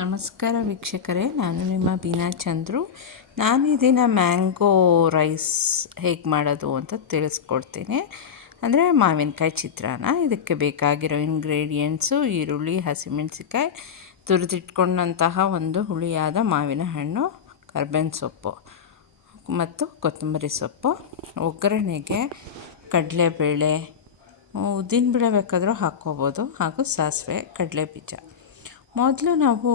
ನಮಸ್ಕಾರ ವೀಕ್ಷಕರೇ, ನಾನು ನಿಮ್ಮ ಬೀನಾ ಚಂದ್ರು. ನಾನು ಈ ದಿನ ಮ್ಯಾಂಗೋ ರೈಸ್ ಹೇಗೆ ಮಾಡೋದು ಅಂತ ತಿಳಿಸ್ಕೊಡ್ತೀನಿ. ಅಂದರೆ ಮಾವಿನಕಾಯಿ ಚಿತ್ರಾನ್ನ. ಇದಕ್ಕೆ ಬೇಕಾಗಿರೋ ಇಂಗ್ರೀಡಿಯೆಂಟ್ಸು: ಈರುಳ್ಳಿ, ಹಸಿಮೆಣಸಿಕಾಯಿ, ತುರಿದಿಟ್ಕೊಂಡಂತಹ ಒಂದು ಹುಳಿಯಾದ ಮಾವಿನ ಹಣ್ಣು, ಕರ್ಬೇವಿನ ಸೊಪ್ಪು ಮತ್ತು ಕೊತ್ತಂಬರಿ ಸೊಪ್ಪು. ಒಗ್ಗರಣೆಗೆ ಕಡಲೆಬೇಳೆ, ಉದ್ದಿನಬೇಳೆ ಬೇಕಾದರೂ ಹಾಕ್ಕೋಬೋದು, ಹಾಗೂ ಸಾಸಿವೆ, ಕಡಲೆಬೀಜ. ಮೊದಲು ನಾವು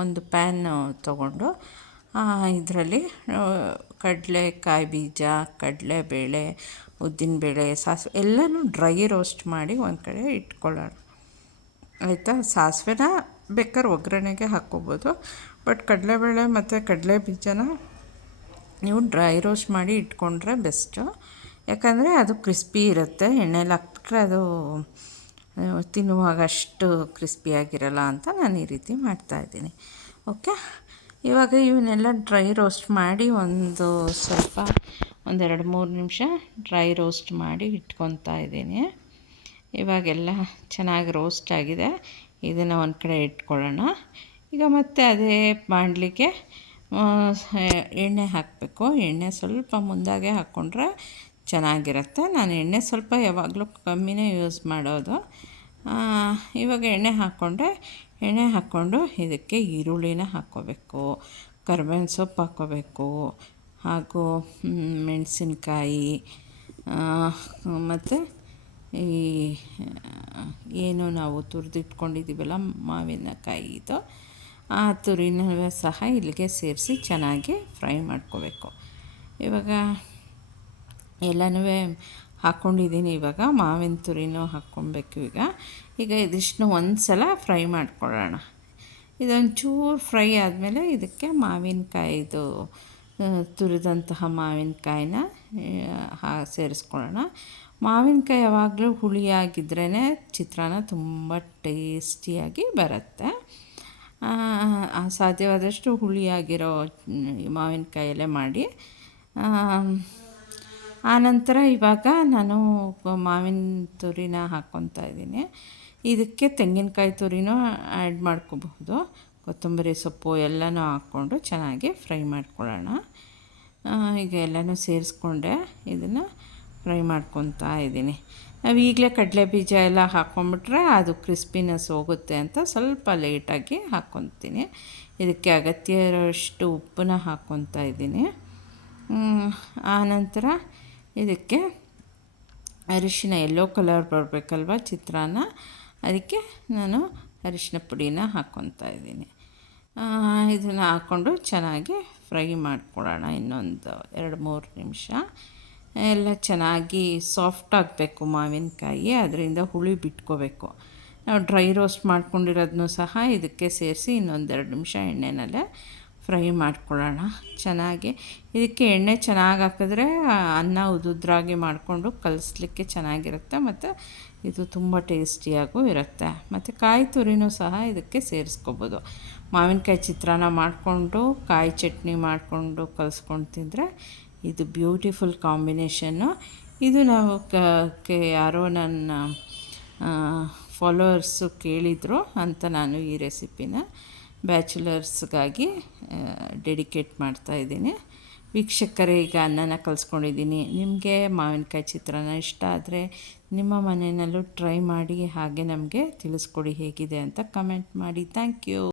ಒಂದು ಪ್ಯಾನ್ ತೊಗೊಂಡು ಇದರಲ್ಲಿ ಕಡಲೆಕಾಯಿ ಬೀಜ, ಕಡಲೆಬೇಳೆ, ಉದ್ದಿನಬೇಳೆ, ಸಾಸಿವೆ ಎಲ್ಲನೂ ಡ್ರೈ ರೋಸ್ಟ್ ಮಾಡಿ ಒಂದು ಕಡೆ ಇಟ್ಕೊಳ್ಳೋಣ. ಆಯಿತಾ? ಸಾಸಿವೆನ ಬೇಕಾದ್ರೆ ಒಗ್ಗರಣೆಗೆ ಹಾಕ್ಕೋಬೋದು, ಬಟ್ ಕಡಲೆಬೇಳೆ ಮತ್ತು ಕಡಲೆ ಬೀಜನ ನೀವು ಡ್ರೈ ರೋಸ್ಟ್ ಮಾಡಿ ಇಟ್ಕೊಂಡ್ರೆ ಬೆಸ್ಟು. ಯಾಕಂದರೆ ಅದು ಕ್ರಿಸ್ಪಿ ಇರುತ್ತೆ. ಎಣ್ಣೆಲಿ ಹಾಕ್ಬಿಟ್ರೆ ಅದು ತಿನ್ನುವಾಗ ಅಷ್ಟು ಕ್ರಿಸ್ಪಿಯಾಗಿರಲ್ಲ ಅಂತ ನಾನು ಈ ರೀತಿ ಮಾಡ್ತಾಯಿದ್ದೀನಿ. ಓಕೆ, ಇವಾಗ ಇವನ್ನೆಲ್ಲ ಡ್ರೈ ರೋಸ್ಟ್ ಮಾಡಿ ಸ್ವಲ್ಪ 2-3 ನಿಮಿಷ ಡ್ರೈ ರೋಸ್ಟ್ ಮಾಡಿ ಇಟ್ಕೊತಾ ಇದ್ದೀನಿ. ಇವಾಗೆಲ್ಲ ಚೆನ್ನಾಗಿ ರೋಸ್ಟ್ ಆಗಿದೆ. ಇದನ್ನು ಒಂದು ಕಡೆ ಇಟ್ಕೊಳ್ಳೋಣ. ಈಗ ಮತ್ತೆ ಅದೇ ಬಾಣಲಿಗೆ ಎಣ್ಣೆ ಹಾಕಬೇಕು. ಎಣ್ಣೆ ಸ್ವಲ್ಪ ಮುಂದಾಗೆ ಹಾಕ್ಕೊಂಡ್ರೆ ಚೆನ್ನಾಗಿರುತ್ತೆ. ನಾನು ಎಣ್ಣೆ ಸ್ವಲ್ಪ ಯಾವಾಗಲೂ ಕಮ್ಮಿನೇ ಯೂಸ್ ಮಾಡೋದು. ಇವಾಗ ಎಣ್ಣೆ ಹಾಕ್ಕೊಂಡು ಇದಕ್ಕೆ ಈರುಳ್ಳಿನ ಹಾಕ್ಕೋಬೇಕು, ಕರ್ಬೇವಿನ ಸೊಪ್ಪು ಹಾಕ್ಕೋಬೇಕು, ಹಾಗೂ ಮೆಣಸಿನ್ಕಾಯಿ, ಮತ್ತು ಏನು ನಾವು ತುರಿದಿಟ್ಕೊಂಡಿದ್ದೀವಲ್ಲ ಮಾವಿನಕಾಯಿದು, ಆ ತುರಿನ ಸಹ ಇಲ್ಲಿಗೆ ಸೇರಿಸಿ ಚೆನ್ನಾಗಿ ಫ್ರೈ ಮಾಡ್ಕೋಬೇಕು. ಇವಾಗ ಎಲ್ಲನೂ ಹಾಕ್ಕೊಂಡಿದ್ದೀನಿ. ಇವಾಗ ಮಾವಿನ ತುರಿನೂ ಹಾಕ್ಕೊಬೇಕು. ಈಗ ಇದಿಷ್ಟು ಒಂದು ಸಲ ಫ್ರೈ ಮಾಡ್ಕೊಳ್ಳೋಣ. ಇದೊಂಚೂರು ಫ್ರೈ ಆದಮೇಲೆ ಇದಕ್ಕೆ ಮಾವಿನಕಾಯಿದು ತುರಿದಂತಹ ಮಾವಿನಕಾಯಿನ ಸೇರಿಸ್ಕೊಳ್ಳೋಣ. ಮಾವಿನಕಾಯಿ ಯಾವಾಗಲೂ ಹುಳಿಯಾಗಿದ್ರೇ ಚಿತ್ರಾನ್ನ ತುಂಬ ಟೇಸ್ಟಿಯಾಗಿ ಬರುತ್ತೆ. ಸಾಧ್ಯವಾದಷ್ಟು ಹುಳಿಯಾಗಿರೋ ಮಾವಿನಕಾಯಲ್ಲೇ ಮಾಡಿ. ಆನಂತರ ಇವಾಗ ನಾನು ಮಾವಿನ ತುರಿನ ಹಾಕ್ಕೊತಾ ಇದ್ದೀನಿ. ಇದಕ್ಕೆ ತೆಂಗಿನಕಾಯಿ ತುರಿನೂ ಆ್ಯಡ್ ಮಾಡ್ಕೋಬಹುದು. ಕೊತ್ತಂಬರಿ ಸೊಪ್ಪು ಎಲ್ಲನೂ ಹಾಕ್ಕೊಂಡು ಚೆನ್ನಾಗಿ ಫ್ರೈ ಮಾಡ್ಕೊಳ್ಳೋಣ. ಈಗ ಎಲ್ಲನೂ ಸೇರಿಸ್ಕೊಂಡೆ ಇದನ್ನು ಫ್ರೈ ಮಾಡ್ಕೊತಾ ಇದ್ದೀನಿ. ನಾವು ಈಗಲೇ ಕಡಲೆ ಬೀಜ ಎಲ್ಲ ಹಾಕ್ಕೊಂಬಿಟ್ರೆ ಅದು ಕ್ರಿಸ್ಪಿನೆಸ್ ಹೋಗುತ್ತೆ ಅಂತ ಸ್ವಲ್ಪ ಲೇಟಾಗಿ ಹಾಕ್ಕೊತೀನಿ. ಇದಕ್ಕೆ ಅಗತ್ಯ ಇರೋಷ್ಟು ಉಪ್ಪನ್ನ ಹಾಕ್ಕೊತಾ ಇದ್ದೀನಿ. ಆನಂತರ ಇದಕ್ಕೆ ಅರಿಶಿನ, ಯೆಲ್ಲೋ ಕಲರ್ ಬರಬೇಕಲ್ವ ಚಿತ್ರಾನ್ನ, ಅದಕ್ಕೆ ನಾನು ಅರಿಶಿನ ಪುಡಿನ ಹಾಕ್ಕೊತಾ ಇದ್ದೀನಿ. ಇದನ್ನು ಹಾಕ್ಕೊಂಡು ಚೆನ್ನಾಗಿ ಫ್ರೈ ಮಾಡ್ಕೊಳ್ಳೋಣ. ಇನ್ನೊಂದು 2-3 ನಿಮಿಷ ಎಲ್ಲ ಚೆನ್ನಾಗಿ ಸಾಫ್ಟ್ ಆಗಬೇಕು ಮಾವಿನಕಾಯಿ, ಅದರಿಂದ ಹುಳಿ ಬಿಟ್ಕೋಬೇಕು. ನಾವು ಡ್ರೈ ರೋಸ್ಟ್ ಮಾಡ್ಕೊಂಡಿರೋದನ್ನು ಸಹ ಇದಕ್ಕೆ ಸೇರಿಸಿ ಇನ್ನೊಂದು 2 ನಿಮಿಷ ಎಣ್ಣೆನಲ್ಲೇ ಫ್ರೈ ಮಾಡ್ಕೊಳ್ಳೋಣ ಚೆನ್ನಾಗಿ. ಇದಕ್ಕೆ ಎಣ್ಣೆ ಚೆನ್ನಾಗಿ ಹಾಕಿದ್ರೆ ಅನ್ನ ಉದುದ್ರಾಗಿ ಮಾಡಿಕೊಂಡು ಕಲಿಸ್ಲಿಕ್ಕೆ ಚೆನ್ನಾಗಿರುತ್ತೆ, ಮತ್ತು ಇದು ತುಂಬ ಟೇಸ್ಟಿಯಾಗೂ ಇರುತ್ತೆ. ಮತ್ತು ಕಾಯಿ ತುರಿನೂ ಸಹ ಇದಕ್ಕೆ ಸೇರಿಸ್ಕೋಬೋದು. ಮಾವಿನಕಾಯಿ ಚಿತ್ರಾನ್ನ ಮಾಡಿಕೊಂಡು ಕಾಯಿ ಚಟ್ನಿ ಮಾಡಿಕೊಂಡು ಕಲಿಸ್ಕೊಂಡು ತಿಂದರೆ ಇದು ಬ್ಯೂಟಿಫುಲ್ ಕಾಂಬಿನೇಷನ್ನು. ಇದು ನಾವು ಯಾರೋ ನನ್ನ ಫಾಲೋವರ್ಸು ಕೇಳಿದರು ಅಂತ ನಾನು ಈ ರೆಸಿಪಿನ ಬ್ಯಾಚುಲರ್ಸ್ಗಾಗಿ ಡೆಡಿಕೇಟ್ ಮಾಡ್ತಾಯಿದ್ದೀನಿ. ವೀಕ್ಷಕರೇ, ಈಗ ಅನ್ನನ ಕಲಿಸ್ಕೊಂಡಿದ್ದೀನಿ. ನಿಮಗೆ ಮಾವಿನಕಾಯಿ ಚಿತ್ರಾನ್ನ ಇಷ್ಟ ಆದರೆ ನಿಮ್ಮ ಮನೆಯಲ್ಲೂ ಟ್ರೈ ಮಾಡಿ, ಹಾಗೆ ನಮಗೆ ತಿಳಿಸ್ಕೊಡಿ ಹೇಗಿದೆ ಅಂತ ಕಮೆಂಟ್ ಮಾಡಿ. Thank you.